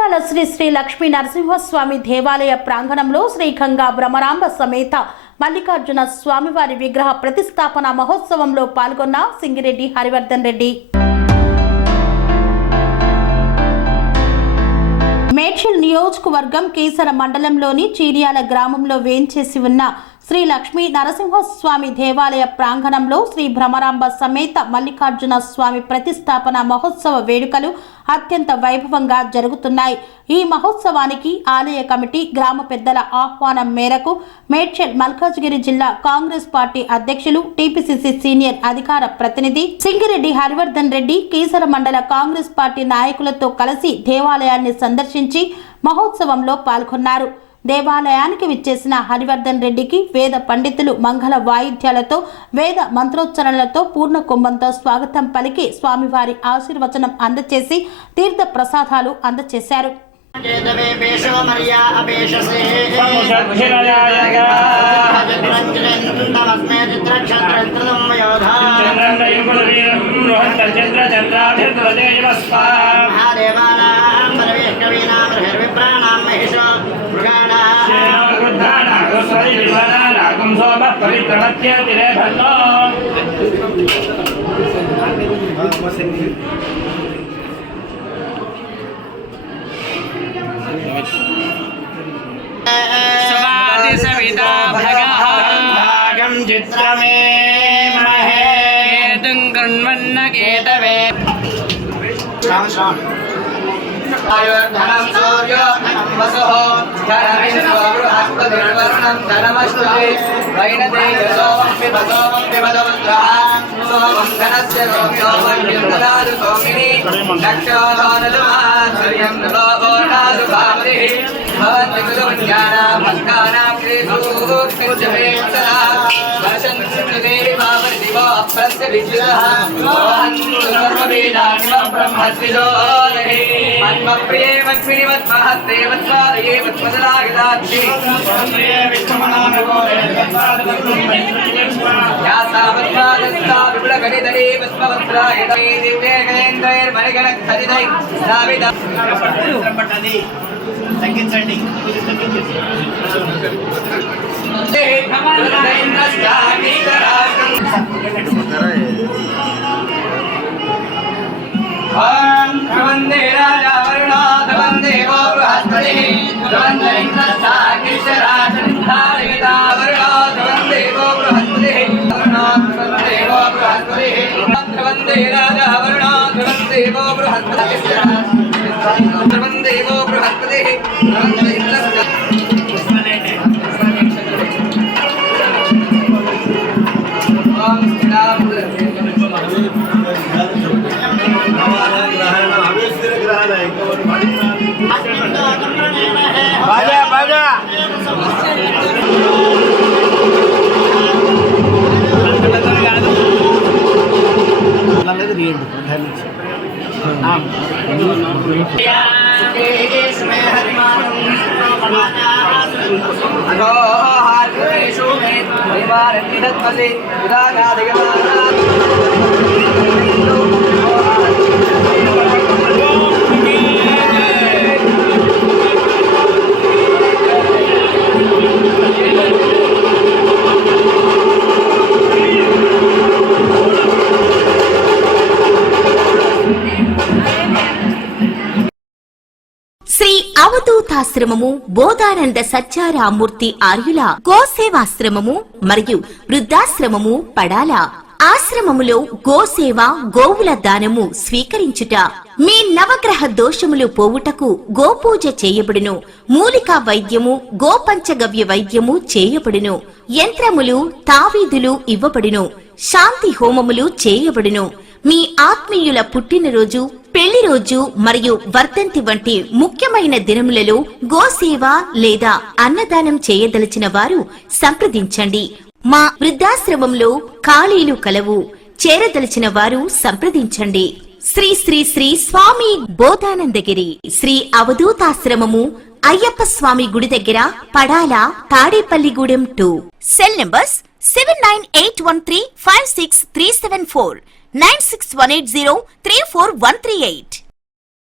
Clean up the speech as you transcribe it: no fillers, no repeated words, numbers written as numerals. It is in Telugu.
చీర్యాల శ్రీ శ్రీ లక్ష్మీ నరసింహస్వామి దేవాలయ ప్రాంగణంలో శ్రీ గంగా భ్రమరాంబ సమేత మల్లికార్జున స్వామివారి విగ్రహ ప్రతిష్టాపన మహోత్సవంలో పాల్గొన్న సింగిరెడ్డి హరివర్ధన్ రెడ్డి. మేడ్చల్ నియోజకవర్గం కీసర మండలంలోని చీర్యాల గ్రామంలో వేంచేసి ఉన్న శ్రీ లక్ష్మీ నరసింహస్వామి దేవాలయ ప్రాంగణంలో శ్రీ భ్రమరాంబ సమేత మల్లికార్జున స్వామి ప్రతిష్టాపన మహోత్సవ వేడుకలు అత్యంత వైభవంగా జరుగుతున్నాయి. ఈ మహోత్సవానికి ఆలయ కమిటీ గ్రామ పెద్దల ఆహ్వానం మేరకు మేడ్చల్ మల్కాజ్గిరి జిల్లా కాంగ్రెస్ పార్టీ అధ్యక్షులు టీపీసీసీ సీనియర్ అధికార ప్రతినిధి సింగిరెడ్డి హరివర్ధన్ రెడ్డి కీసర మండల కాంగ్రెస్ పార్టీ నాయకులతో కలిసి దేవాలయాన్ని సందర్శించి మహోత్సవంలో పాల్గొన్నారు. దేవాలయానికి విచ్చేసిన హరివర్ధన్ రెడ్డికి వేద పండితులు మంగళ వాయిద్యాలతో వేద మంత్రోచ్చరణలతో పూర్ణ కుంభంతో స్వాగతం పలికి స్వామివారి ఆశీర్వచనం అందచేసి తీర్థ ప్రసాదాలు అందచేశారు. चित्रमे महे गण्वन्न केतवे धनं सूर्यो धनं वसुः धनमिन्द्रो बृहस्पतिर्वर्णं धनमश्नुते वैनतेजसो पिबतोऽपिबतवत्रः सोमं धनस्य रोम्यो वैद्यं सोमिनी दक्षो नदुमाधुर्यं नभो नादु भावतिः भवन्ति कुलुज्ञानां भक्तानां श्रीसूर्यमे सदा वर्षन्ति भावतिवो अप्रस्य विद्युतः भवन्तु सर्ववेदानि ब्रह्मस्विदो प्रिये मत्मिनि मत्महत्ते मत्वादये मत्मदलागिदाक्षि यासावत्पादस्ता विपुलगणितरे मत्मवत्रायितरे दिव्ये गणेन्द्रैर्मणिगणखदितै साविदा पट्टदि तग्गिंचंడి वंदे राजा वरुणाथ वंदे वो बृहस्पतिः वंदे इंद्रस्ताकिशराजनिधारिता वरुणाथ वंदे वो बृहस्पतिः वरुणाथ वंदे वो बृहस्पतिः वंदे राजा वरुणाथ वंदे वो बृहस्पतिः वंदे वो बृहस्पतिः वंदे बाजा बाजा అవధూతాశ్రమము బోధానంద సత్యారామూర్తి ఆర్యుల గోసేవాశ్రమము మరియు వృద్ధాశ్రమము పడాల ఆశ్రమములో గోసేవ గోవుల దానము స్వీకరించుట మీ నవగ్రహ దోషములు పోవుటకు గోపూజ చేయబడును. మూలికా వైద్యము గోపంచగవ్య వైద్యము చేయబడును. యంత్రములు తావీదులు ఇవ్వబడును. శాంతి హోమములు చేయబడును. మీ ఆత్మీయుల పుట్టినరోజు పెళ్లి రోజు మరియు వర్ధంతి వంటి ముఖ్యమైన దినములలో గోసేవ లేదా అన్నదానం చేయదలిచిన వారు సంప్రదించండి. మా వృద్ధాశ్రమంలో ఖాళీలు కలవు. చేరదలిచిన వారు సంప్రదించండి. శ్రీ శ్రీ శ్రీ స్వామి బోధానందగిరి శ్రీ అవధూతాశ్రమము అయ్యప్ప స్వామి గుడి దగ్గర పడాల తాడేపల్లిగూడెం 2. Cell numbers 7981356374 96180341138.